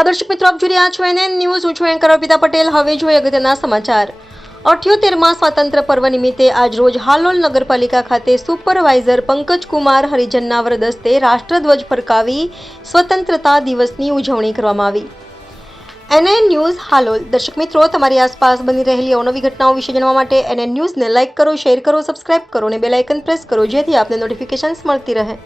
નમસ્કાર દર્શક મિત્રો, આપ જોઈ રહ્યા છો NN ન્યૂઝ. હું છું એન્કર અર્પિતા પટેલ. હવે જોઈએ અગત્યના સમાચાર. 78મા સ્વાતંત્ર્ય પર્વ નિમિત્તે આજ રોજ હાલોલ નગરપાલિકા ખાતે સુપરવાઇઝર પંકજકુમાર હરિજનના વરદસ્તે રાષ્ટ્રધ્વજ ફરકાવી સ્વતંત્રતા દિવસની ઉજવણી કરવામાં આવી. NN news Halol. દર્શક મિત્રો, તમારી આસપાસ બની રહેલી અવનવી ઘટનાઓ વિશે જાણવા માટે NN ન્યૂઝને લાઇક કરો, શેર કરો, સબસ્ક્રાઇબ કરો અને બેલ આઇકન પ્રેસ કરો, જેથી આપને નોટિફિકેશન્સ મળતી રહે.